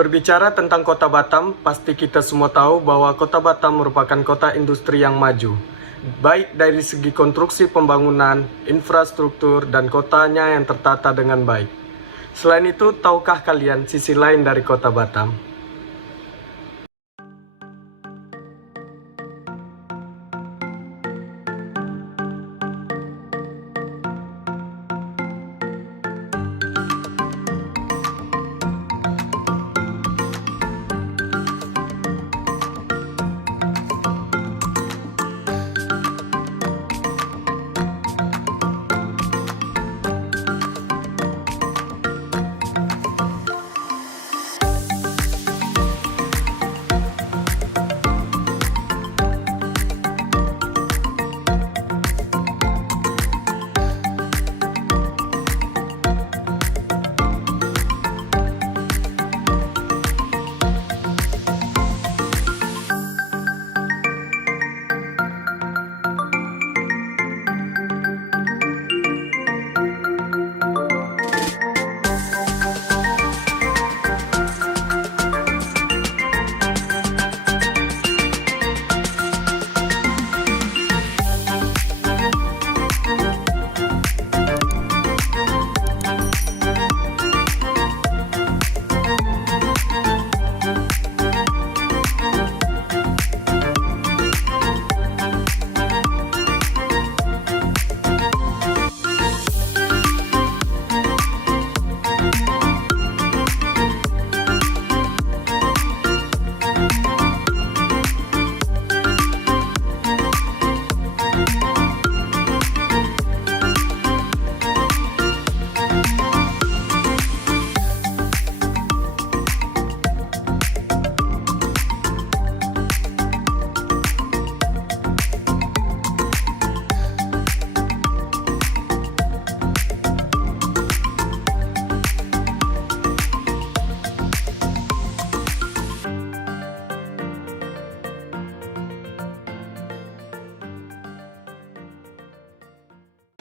Berbicara tentang kota Batam, pasti kita semua tahu bahwa kota Batam merupakan kota industri yang maju. Baik dari segi konstruksi pembangunan, infrastruktur, dan kotanya yang tertata dengan baik. Selain itu, tahukah kalian sisi lain dari kota Batam?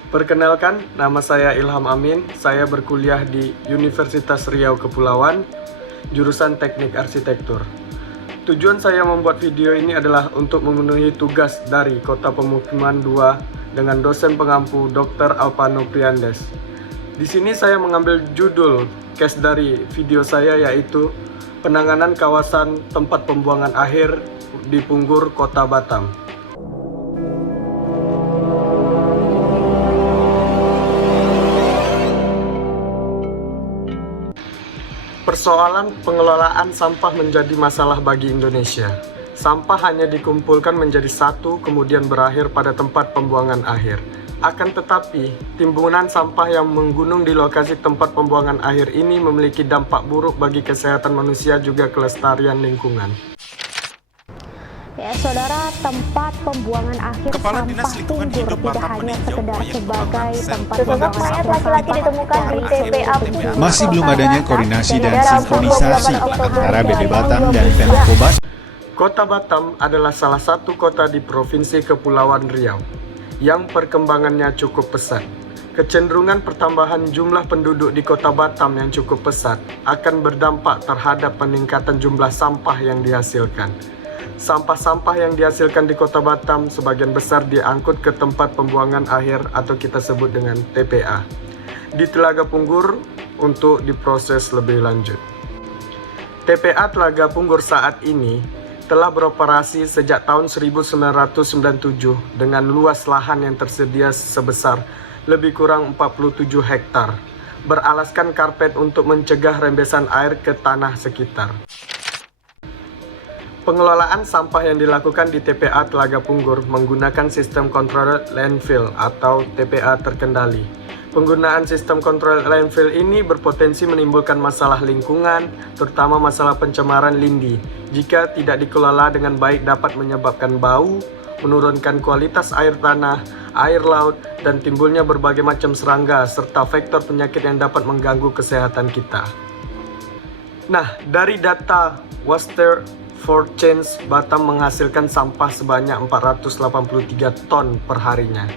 Perkenalkan, nama saya Ilham Amin. Saya berkuliah di Universitas Riau Kepulauan, jurusan Teknik Arsitektur. Tujuan saya membuat video ini adalah untuk memenuhi tugas dari Kota Pemukiman 2 dengan dosen pengampu Dr. Alpano Priandes. Di sini saya mengambil judul case dari video saya, yaitu penanganan kawasan tempat pembuangan akhir di Punggur, Kota Batam. Persoalan pengelolaan sampah menjadi masalah bagi Indonesia. Sampah hanya dikumpulkan menjadi satu, kemudian berakhir pada tempat pembuangan akhir. Akan tetapi, timbunan sampah yang menggunung di lokasi tempat pembuangan akhir ini memiliki dampak buruk bagi kesehatan manusia juga kelestarian lingkungan. Ya, saudara, tempat pembuangan akhir Kepala sampah Dinas Lingkungan Punggur Hidup tidak Batam hanya meninjau sekedar proyek sebagai tempat sesosok pembuangan mayat sampah laki-laki ditemukan di TPA Punggur. Masih belum adanya koordinasi dan Pada Rabu sinkronisasi 28 Oktober antara BD Batam dan 2022. Pemko Batam. Kota Batam adalah salah satu kota di Provinsi Kepulauan Riau yang perkembangannya cukup pesat. Kecenderungan pertambahan jumlah penduduk di Kota Batam yang cukup pesat akan berdampak terhadap peningkatan jumlah sampah yang dihasilkan. Sampah-sampah yang dihasilkan di Kota Batam sebagian besar diangkut ke tempat pembuangan akhir atau kita sebut dengan TPA di Telaga Punggur untuk diproses lebih lanjut. TPA Telaga Punggur saat ini telah beroperasi sejak tahun 1997 dengan luas lahan yang tersedia sebesar lebih kurang 47 hektar, beralaskan karpet untuk mencegah rembesan air ke tanah sekitar. Pengelolaan sampah yang dilakukan di TPA Telaga Punggur menggunakan sistem controlled landfill atau TPA terkendali. Penggunaan sistem controlled landfill ini berpotensi menimbulkan masalah lingkungan, terutama masalah pencemaran lindi. Jika tidak dikelola dengan baik dapat menyebabkan bau, menurunkan kualitas air tanah, air laut, dan timbulnya berbagai macam serangga serta faktor penyakit yang dapat mengganggu kesehatan kita. Nah, dari data Waster for Change, Batam menghasilkan sampah sebanyak 483 ton per harinya.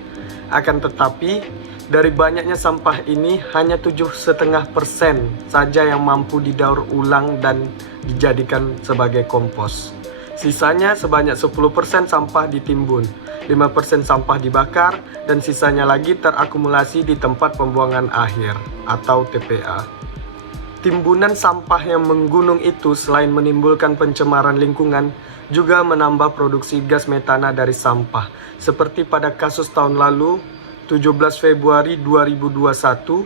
Akan tetapi, dari banyaknya sampah ini hanya 7,5% saja yang mampu didaur ulang dan dijadikan sebagai kompos. Sisanya sebanyak 10% sampah ditimbun, 5% sampah dibakar, dan sisanya lagi terakumulasi di tempat pembuangan akhir atau TPA. Timbunan sampah yang menggunung itu selain menimbulkan pencemaran lingkungan, juga menambah produksi gas metana dari sampah. Seperti pada kasus tahun lalu, 17 Februari 2021,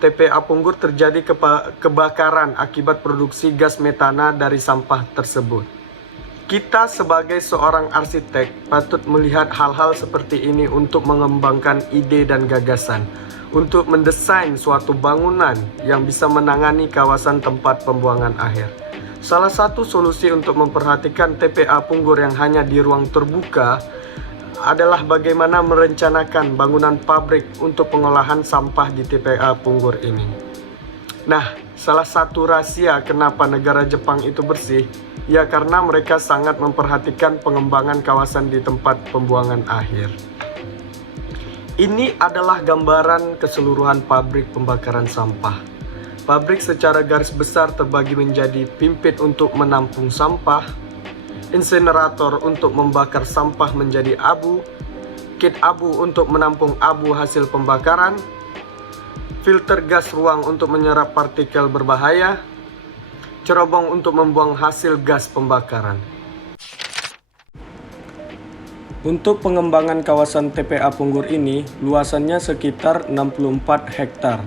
TPA Punggur terjadi kebakaran akibat produksi gas metana dari sampah tersebut. Kita sebagai seorang arsitek patut melihat hal-hal seperti ini untuk mengembangkan ide dan gagasan, untuk mendesain suatu bangunan yang bisa menangani kawasan tempat pembuangan akhir. Salah satu solusi untuk memperhatikan TPA Punggur yang hanya di ruang terbuka adalah bagaimana merencanakan bangunan pabrik untuk pengolahan sampah di TPA Punggur ini. Nah, salah satu rahasia kenapa negara Jepang itu bersih, ya karena mereka sangat memperhatikan pengembangan kawasan di tempat pembuangan akhir. Ini adalah gambaran keseluruhan pabrik pembakaran sampah. Pabrik secara garis besar terbagi menjadi pimpit untuk menampung sampah, insinerator untuk membakar sampah menjadi abu, kit abu untuk menampung abu hasil pembakaran, filter gas ruang untuk menyerap partikel berbahaya, cerobong untuk membuang hasil gas pembakaran. Untuk pengembangan kawasan TPA Punggur ini, luasannya sekitar 64 hektar.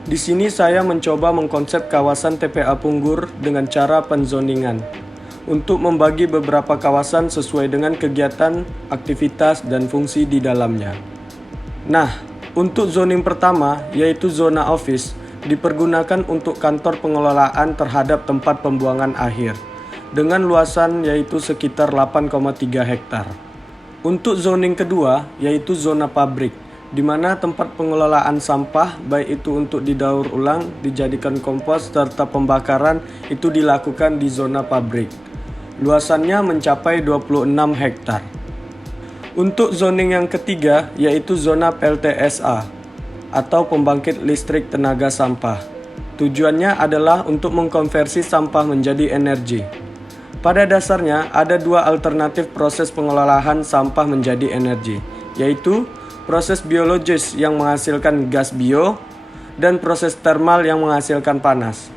Di sini saya mencoba mengkonsep kawasan TPA Punggur dengan cara penzoningan, untuk membagi beberapa kawasan sesuai dengan kegiatan, aktivitas, dan fungsi di dalamnya. Nah, untuk zoning pertama, yaitu zona office, dipergunakan untuk kantor pengelolaan terhadap tempat pembuangan akhir, dengan luasan yaitu sekitar 8,3 hektar. Untuk zoning kedua, yaitu zona pabrik, di mana tempat pengelolaan sampah, baik itu untuk didaur ulang, dijadikan kompos, serta pembakaran, itu dilakukan di zona pabrik. Luasannya mencapai 26 hektar. Untuk zoning yang ketiga, yaitu zona PLTSA, atau pembangkit listrik tenaga sampah. Tujuannya adalah untuk mengkonversi sampah menjadi energi. Pada dasarnya, ada dua alternatif proses pengelolaan sampah menjadi energi, yaitu proses biologis yang menghasilkan gas bio dan proses termal yang menghasilkan panas.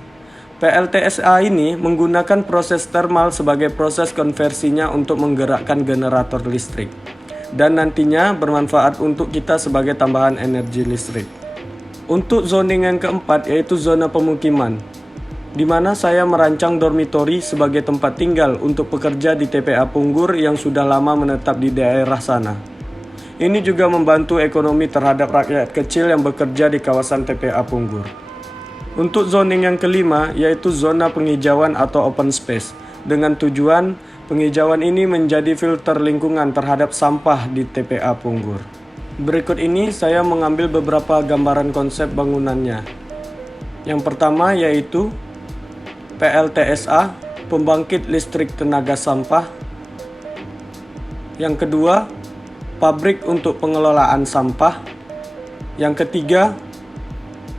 PLTSA ini menggunakan proses termal sebagai proses konversinya untuk menggerakkan generator listrik, dan nantinya bermanfaat untuk kita sebagai tambahan energi listrik. Untuk zoning yang keempat, yaitu zona pemukiman, di mana saya merancang dormitori sebagai tempat tinggal untuk pekerja di TPA Punggur yang sudah lama menetap di daerah sana. Ini juga membantu ekonomi terhadap rakyat kecil yang bekerja di kawasan TPA Punggur. Untuk zoning yang kelima, yaitu zona penghijauan atau open space, dengan tujuan penghijauan ini menjadi filter lingkungan terhadap sampah di TPA Punggur. Berikut ini saya mengambil beberapa gambaran konsep bangunannya. Yang pertama yaitu PLTSA, pembangkit listrik tenaga sampah. Yang kedua, pabrik untuk pengelolaan sampah. Yang ketiga,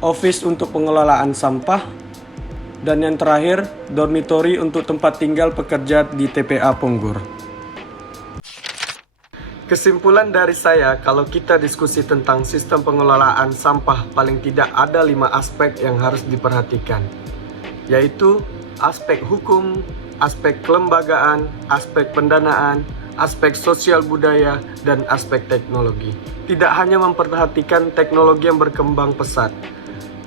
office untuk pengelolaan sampah. Dan yang terakhir, dormitori untuk tempat tinggal pekerja di TPA Punggur. Kesimpulan dari saya, kalau kita diskusi tentang sistem pengelolaan sampah, paling tidak ada 5 aspek yang harus diperhatikan, yaitu aspek hukum, aspek kelembagaan, aspek pendanaan, aspek sosial budaya, dan aspek teknologi. Tidak hanya memperhatikan teknologi yang berkembang pesat.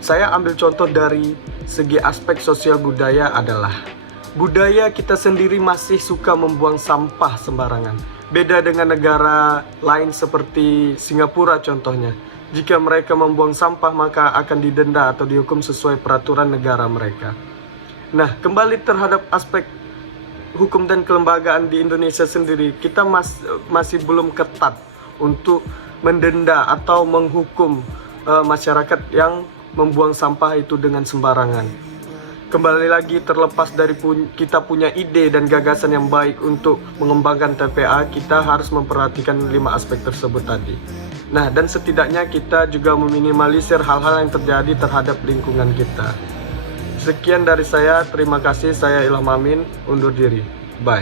Saya ambil contoh dari segi aspek sosial budaya adalah budaya kita sendiri masih suka membuang sampah sembarangan. Beda dengan negara lain seperti Singapura contohnya. Jika mereka membuang sampah maka akan didenda atau dihukum sesuai peraturan negara mereka. Nah, kembali terhadap aspek hukum dan kelembagaan di Indonesia sendiri, kita masih belum ketat untuk mendenda atau menghukum masyarakat yang membuang sampah itu dengan sembarangan. Kembali lagi, terlepas dari kita punya ide dan gagasan yang baik untuk mengembangkan TPA, kita harus memperhatikan 5 aspek tersebut tadi. Nah, dan setidaknya kita juga meminimalisir hal-hal yang terjadi terhadap lingkungan kita. Sekian dari saya, terima kasih. Saya Ilham Amin, undur diri. Bye.